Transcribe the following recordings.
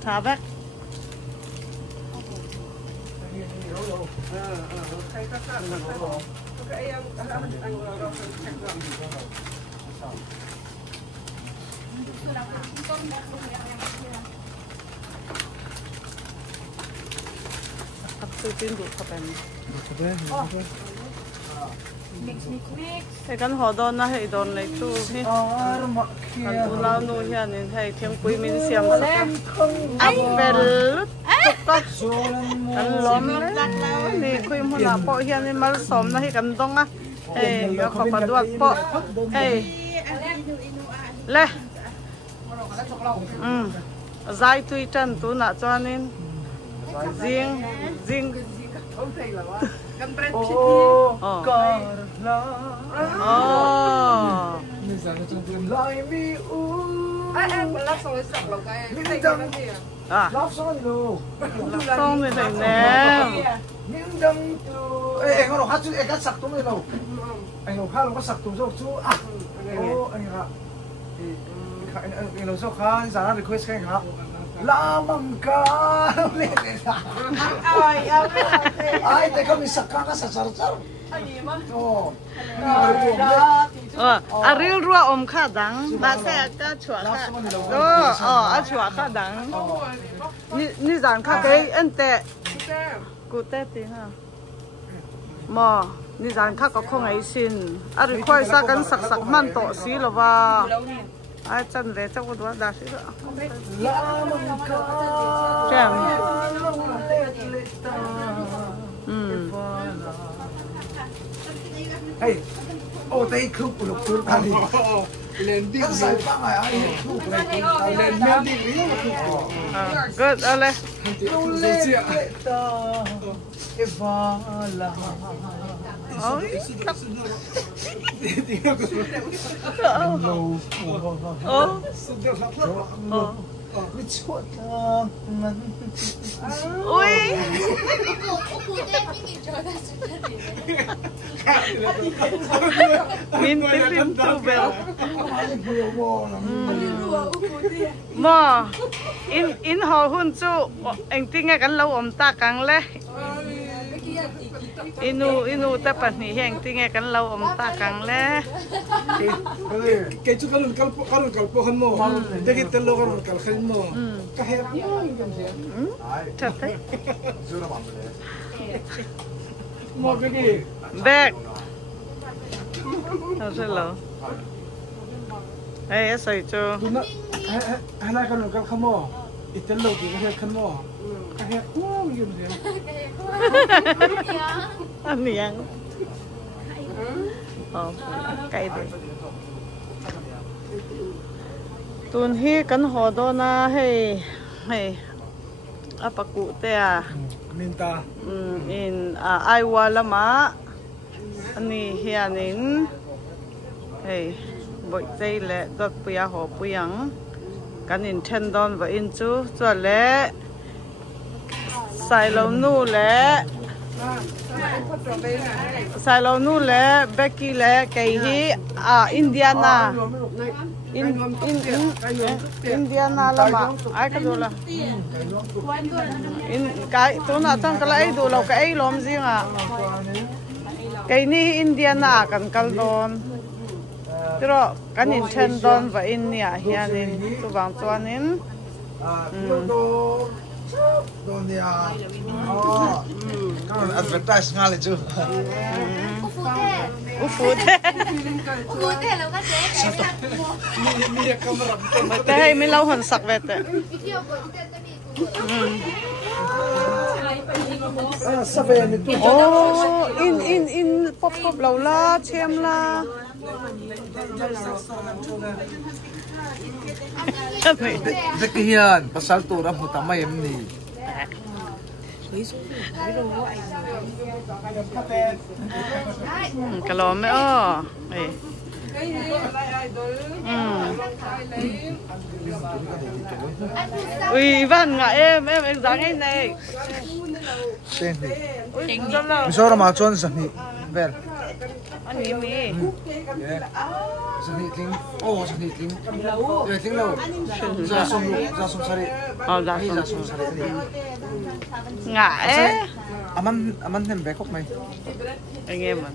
thả bác tôi tin được các bạn hay kan hodon na hay don lấy tu hi kan tu lao nu hian in hay thiang pui min siam sa apel to kan lom ni khui mun na po hian in mal som na hi kan dong a hey yo kho pa duak po hey le zai tui tan tu na chuanin zing xong rồi thầy nè những đâm anh nó hát chú anh cắt sặc tụi mày đâu anh nó hát nó sặc tụi rồi chú à anh nó sao khá giá được quên cái hả la măng cá lên ai tại kami sặc cá sa sar aril rua om kha dang ba se ka chua kha chua kha dang ni zan kha cái ente cụ te ti ha mo ni zan kha ko khong ai sin ari khoi sa kan sak man to si lo wa ai chân về trong cái đó đã xí rồi chèm hey ô tay khúc của lục tur ta đi lên đi sai phang ai khúc lên men đi lý mà khúc good ale ôi min tim tu bel mo in ho hun chu anh tinga kan lo om ta kang le inu ta pani heng tinga kan lo om ta kang le cái chú kalun kalpo han mo te ki telo kalun kal khin mo ka he mo ingam se thật đấy mo cái gì back sao sẽ lo ấy sợi cho hay là kalun kal khamo itelo ki ka he khan mo ka he mo ingam se anh nhang cái đấy tuần hi kan ho do na hey apa ku te a minta in ai wala ma ani hianin hey boi chei le dot puya ho puyang kan in then don va in chu cho le sai lo nu le sai lo nu le Becky le kai hi Indiana Indiana lama ai ka dola in kai to na tang kala ai do lo ka ai lom zinga kai ni Indiana kan kal don pero kan in chen don va in nia hianin tu bang chuanin Donde kan advertise nga le chu Ufute lâu các chế mi camera cái hay mình lâu hơn sặc về thế sabe ni tu in pop lâu la chem la Dek hian pasal tu ram utama em ni kalau me oh ui Văn ngại em dáng anh này tên ni ui chấm nào so ra ma chon sa ni vel anh ấy mi Sân thị tính, sân thị tính, tính lâu, ra sông sari, ra sông sari này, ngại, aman thêm bé cốc mày, anh em à,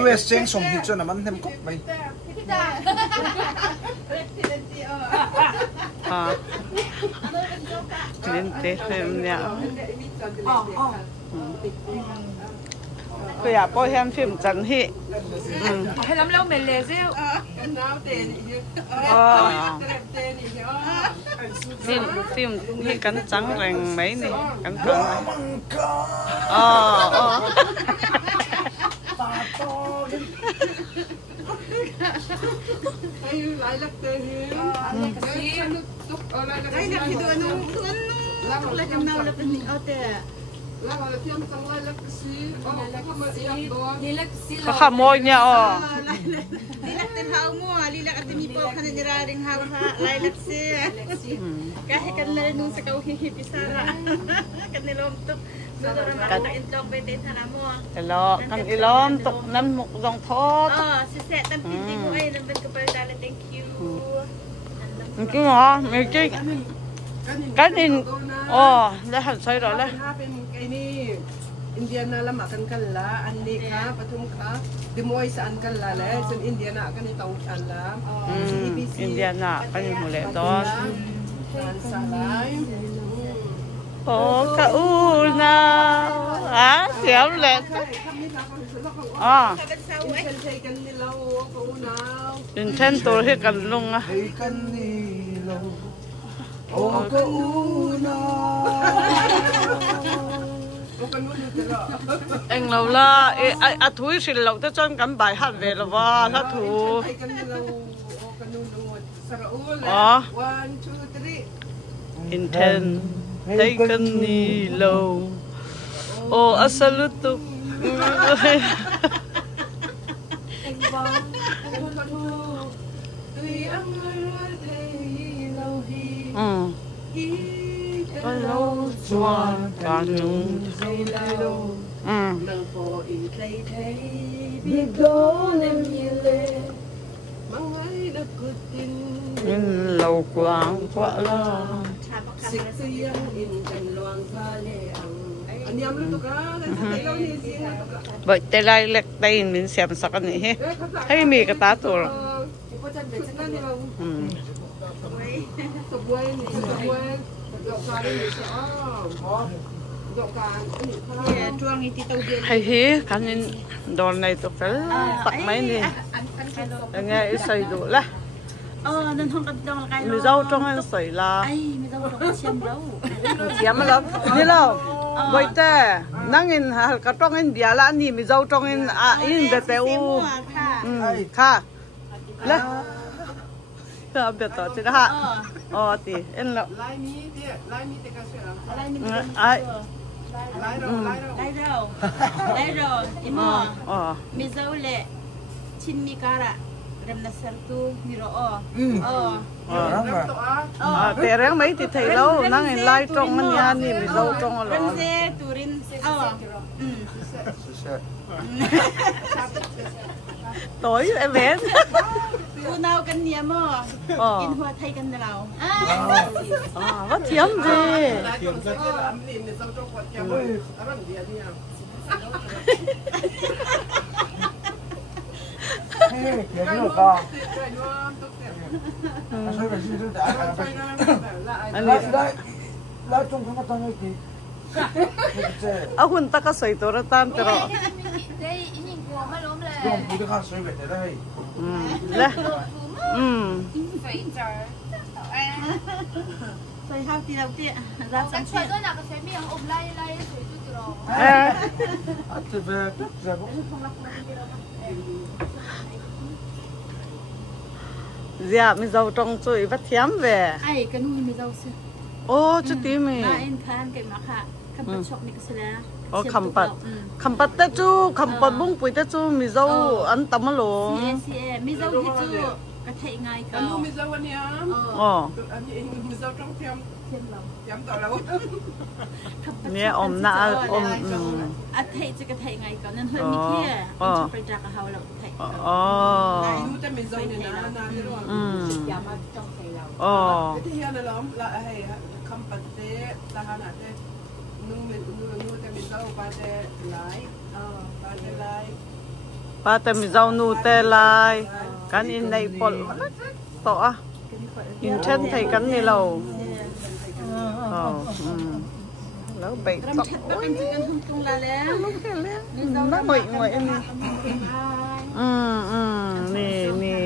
US chén sông thị cho aman thêm cốc mày, nên thế em nhá. Bây giờ bôi hem phim chân hi. Hay lắm lâu mình lè rêu. Phim hi cắn trắng rành mấy này, cắn trắng. Lại lắc tê hiếm. Lại lắc thì đôi nó lắc trong nào lắc bên ở tê. Có khả môi nha ồ. Đi lắc tên hào mua, đi lắc tên mi po khăn đi ra đình hào ha, lại lắc xe. Kahit kan lang nung sa kauhihi pisara. Kan nilom tuk. Kan intlog bete thana mo. Hello, kan ilom tuk nan muk dong thot. Si set tan pinti ko ay nan ben kapal dala, thank you. Cái ngõ, mấy cái nhìn, đã hẳn xoay rồi đấy. Indiana la makan kalla, andi ka, patum ka, demoy saan kalla le, sen Indiana kan itong kalla. Indiana kan yung muli doon. Salay. Kauna. Siam lệ. Kan nilaw, kaunaw. Yung tento hi kan lung ah. hey kan nilaw, kauna. Anh lâu la, thui xin lâu tới chân cắm bài hát về là va, hát thù. One, two, three. Inten, hey kan ni lâu. Asalutuk. Lâu chuan càng nhung Nang po itlay tay bigo nem yele mangay nakutin in lâu quang quá la siksiyang in kan luang kale ang anyam lu to ka tayo ni siya vậy tay lai lek tay mình xem sắc anh ấy hay mi cái tá tổ ipotan besan na nila subway ni subway hay hí khán nên đòn này tôi phải tặng mấy nè nghe sấy đủ lá Nên không cần đâu cái mì rau trong anh sấy là mì rau trong chiêm đâu chiêm lắm như nào vậy thế năng in cái trong anh bia là anh mì rau trong anh in bê têu kha lá bê têu chứ đó ha thì anh là lai mi te ka sera ai Lai rồi imo mi rau lệ chin mi kara rem na sertu mi ro tereng mấy thì thầy lâu năng in lai trong anh nhà ni mì rau trong rồi rem se turin tối em bé u nào kan nia mo in hoa thay kan nào vắt thiếm gì Hey, cái gì cả? Lại trong không có tăng cái gì. Ahun ta ka soi to ra tan pero Đây, nhìn của mà lốm là Dùng bút khăn xoay về đây. le phải giờ. Rồi hao tí đầu tiện ra Cái chuyện đó là cái xe miệng ôm lay lay thủy tôi rồi. Thì về tức giờ cũng dạ mi dâu trong chuối vắt thiếm về ai cái nuôi mi rau xưa chú tí mi em khan cái mặt hạ khăm bát chọc này cái sữa khăm bát tết chú khăm bát bung bụi tết chú mi dâu ăn tắm mà luôn mi rau thì chú cái thệ ngay Anu mi zawan ya. Ồ. Ani mi zaw trong tiam Chấm tao lâu. Nè na thầy chỉ cái thầy ngày còn nên hơi mi kia anh phải trả cái hậu lộc thầy Nú tên mình dâu này na cái đó giảm ở trong thầy lộc cái thứ hai là lắm là hay không bật thế là hả nè nú tên mình dâu ba thế lái ba tên mình dâu nu tê lai cắn in này bol to in chân thầy cắn này lâuแล้วไปตกโอ้ยน่าหน่อยนี่นี่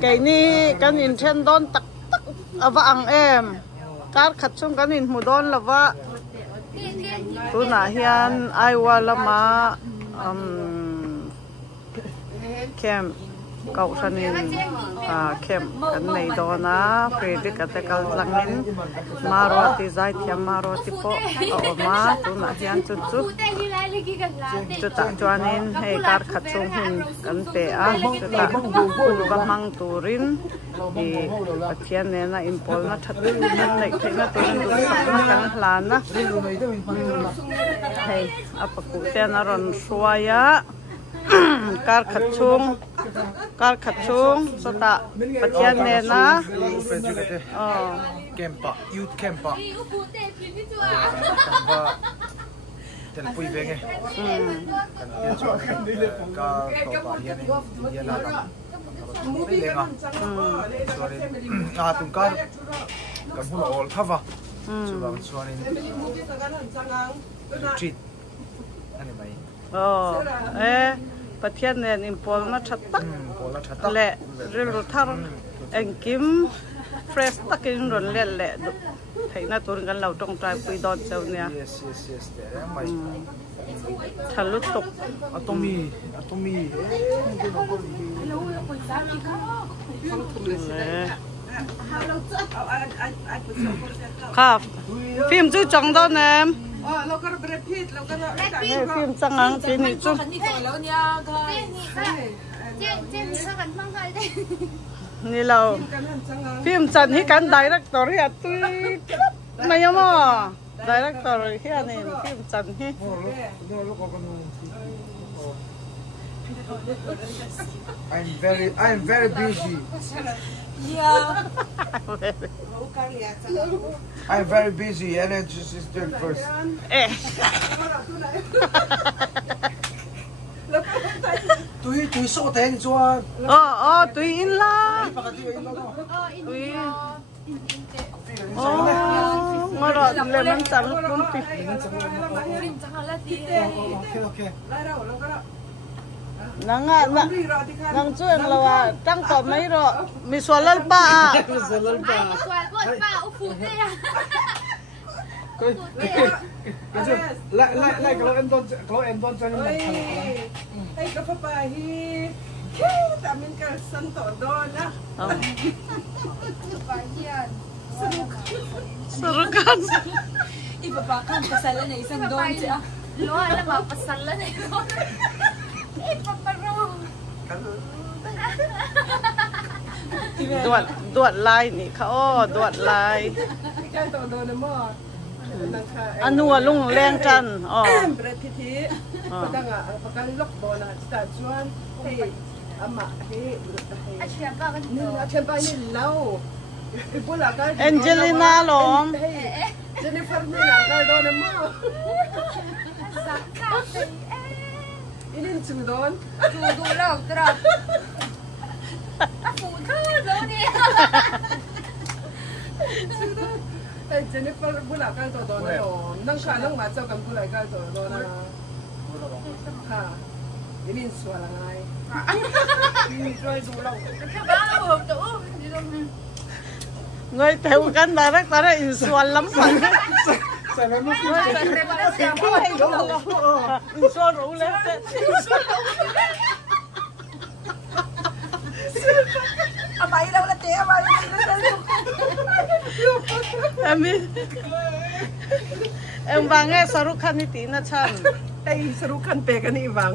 ไก่นี่กันอินเทนโดนตักว่าอังเอ็มการขัดช่วงกันอินหูโดนละว่าตัวหนาเฮียนไอวาละมาเข้มเก่าชนินเข้มกันในดอนะเฟรดิกแต่กัลลังนินมารอติใจเทียมมารอติโปออกมาตัวหนาเฮียนจุดตักจวนินให้การขัดช่วงหุ่นกันเตะจุดตักบะมังตูรินที่ปัจเจียนเนี่ยนะอิมพอลนะชัดนั่นเลยที่นั่นตัวนั้นดูสักกันหลานนะให้อปกุเตนรอนสวายะการขัดช่วงสตะปัจเจียนเนี่ยนะเกมปะยูทเกมปะเจนปุยเวงไงกันเยอะจังก็ต่อไปยันยันอะไรไม่เลงอ่ะส่วนนี้ตุ่มกันกับพวกเราออลทับอ่ะส่วนนี้จีดอันนี้ไม่ปัจเจียนเนี่ยอิมพอลมาชัดตักเละเรื่องรถทับเอ็งกิมเฟรชตักกินรถเละเละให้น่าตัวกันเราต้องใจปุยดอนเจ้าเนี่ยทะลุตกอะตอมีครับฟิล์มชื่อจังดอนเนมเราก็เบรดพิษเราก็ฟิล์มจังงังปีนี้จุ๊บนี่เราฟิล์มจันที่กันดีเรคเตอร์ที่ตุ้ยไม่ยอมดีเรคเตอร์ที่อันนี้ฟิล์มจันที่I'm very busy. I'm very busy and it just is 31st. Tui so ten chuan. Tui in la. Tui. Ngaro lemon chang kun pi. Okay. Nang chuan lawa tang ko mai ro mi solal pa Lại kalau endon jangan makan. Ay kapapahi. Tamin ka santo doon na. Serukan. Ibabakan pasalan na isang doon siya. Lo alam mo pasalan na ito. Ipaparo. ดวดลายนี่เขาดวดลายอันนัวลุงแรงจันเบรดพิธีประดังประกันล็อกบอลสตาร์ชวนเฮ้อามาเฮ้อาเชียบ้ากันนี่อาเชียบ้านี่เล่าปุระกันแองเจลิน่าหรอเจนนิเฟอร์นี่นะกันโดนมั้งสักข้าวเต้อินินจูโดนดูเล่าตราฟูทูแล้วนี่เจนนิเฟอร์บุหลากันตัวโดนนะนั่งข้านั่งมาเจ้ากันบุหลากันตัวโดนนะค่ะอินินสวยละไงช่วยดูเราบ้าเราตัวเงยเทวกันได้รักแต่อินสวนล้ำฝันใส่แล้วลูกอินสวนรู้แล้วapa ini udah teh apa ini em bangnya sarukan itu nacan sarukan pekan ini bang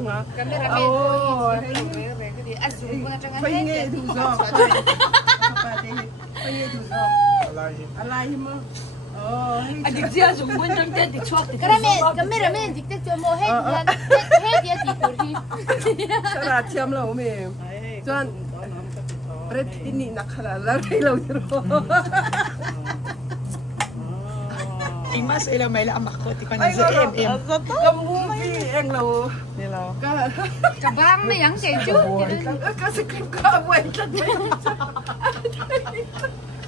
oh pengen itu alai mo. Oh, adik dia zunggun nang dia dik chok dik. Kameraman dik tek mo he dia di kurhi. Sara tiam lo me. Chuan red ini nak halal rai lo ro. Imas ila may la amak ko tikon sa MM. Kamuvi eng lo. Ni lo. Kabang na yang keju. Kasi krim ka abuan tat may.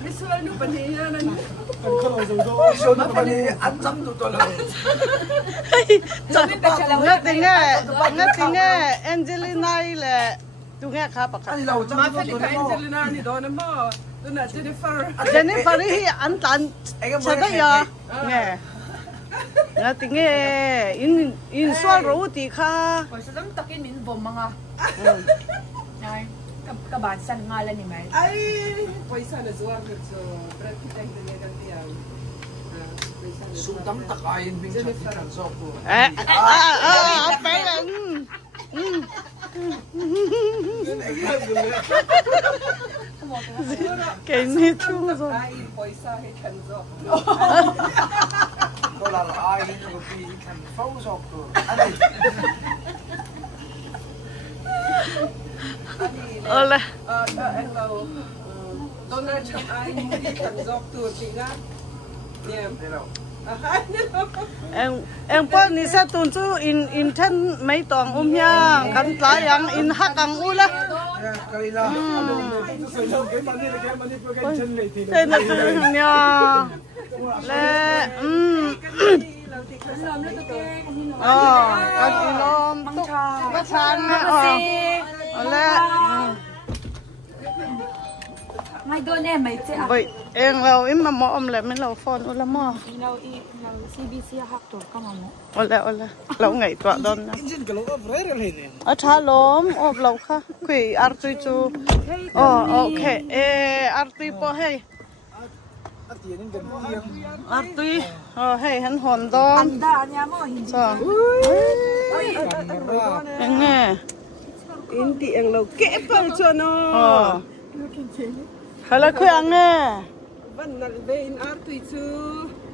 Visual no paniya nan. Visual no paniya anjam tu tolo. Nga Angelina ile tu nga ka pa ka. Ma fa ni ka Angelina ni do na mo. Tu na Jennifer hi an tan chada ya. Nge. Nga tinge in swal ro ti kha. Ko sa dam takin min bom mga. Nay kabansan ngalan ni Mel. Ay, paisa na zuwa ko so brad kita hindi gan tiyaw. Sudang takayin bing sa tikan so ko. Apel. Kay ni tu so. Ay, paisa he kan zo. Wala la ay ko pi kan fau so ko. Ani. Ola. Hello. Donald Trump ay hindi kan zo tu tinga. Yeah. Em po ni sa tun chu in thân mấy tong nhang kan tla yang in hakang ula. Kalila. Cái mani po cái chân lệ thì. Thế là tu nya. Le kan ilom tu ba chan na le. Mai don em mai che. Vậy em lâu im mà mò lại mình lâu phone ula mò. Ilaw CBC hak to ka mo. Ola lâu ngày tọa don na. Engine ka lo viral hai ne. Ở thà lom op lâu kha. Quỷ artui chu. Okay. Artui po hey. Atien gan tiang. Artui. Hey han hon don. Anda nya mo hindi. So. Nghe. Hindi ang lo kepal cho no. Hala khuya nghe. Van na ve in artui chu.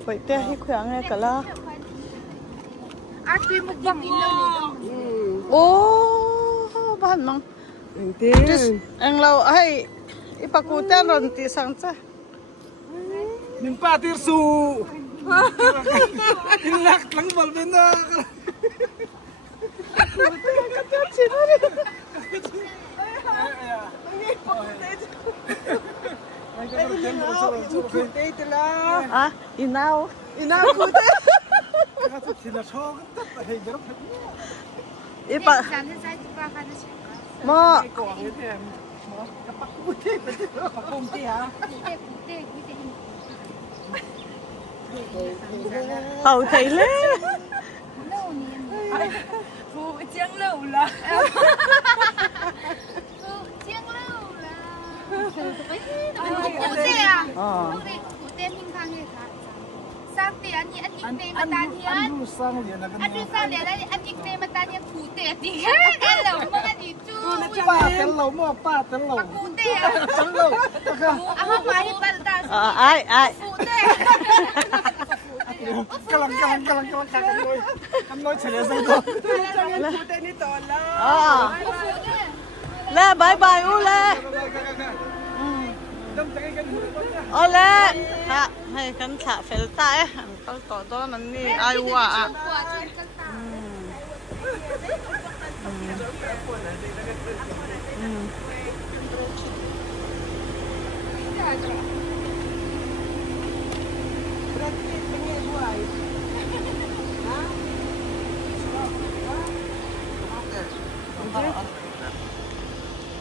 Vậy te hi khuya nghe cả la. Atui mo bang ilaw ni. Oh, ban mang. Ang lâu hay ipakutan ron ti sang cha. Min pa tir su. Ilak lang bal ben na. À, inaw. Inaw ko te. Ipa. Sana sa ito pa ka na siya. Mo. Pumti ha. Pute. Hậu thấy lẽ. Lâu ni. Fu chiang lâu la. Chiang lâu la. Pute à? Pute hình khang ni ka. Sakti ani nickname matan yan. Ano sang dia lah nickname matan yan pute ati. Hello mga dito. Pa tel lo. Pute ah. Ako mahit baltas. Ai. Pute. Kalang kan nói chale sai to. Pute ni to la. Le bye u le. Ole. Ha, hay kan thả fel ta eh. Ang to do nan ni ai wa a.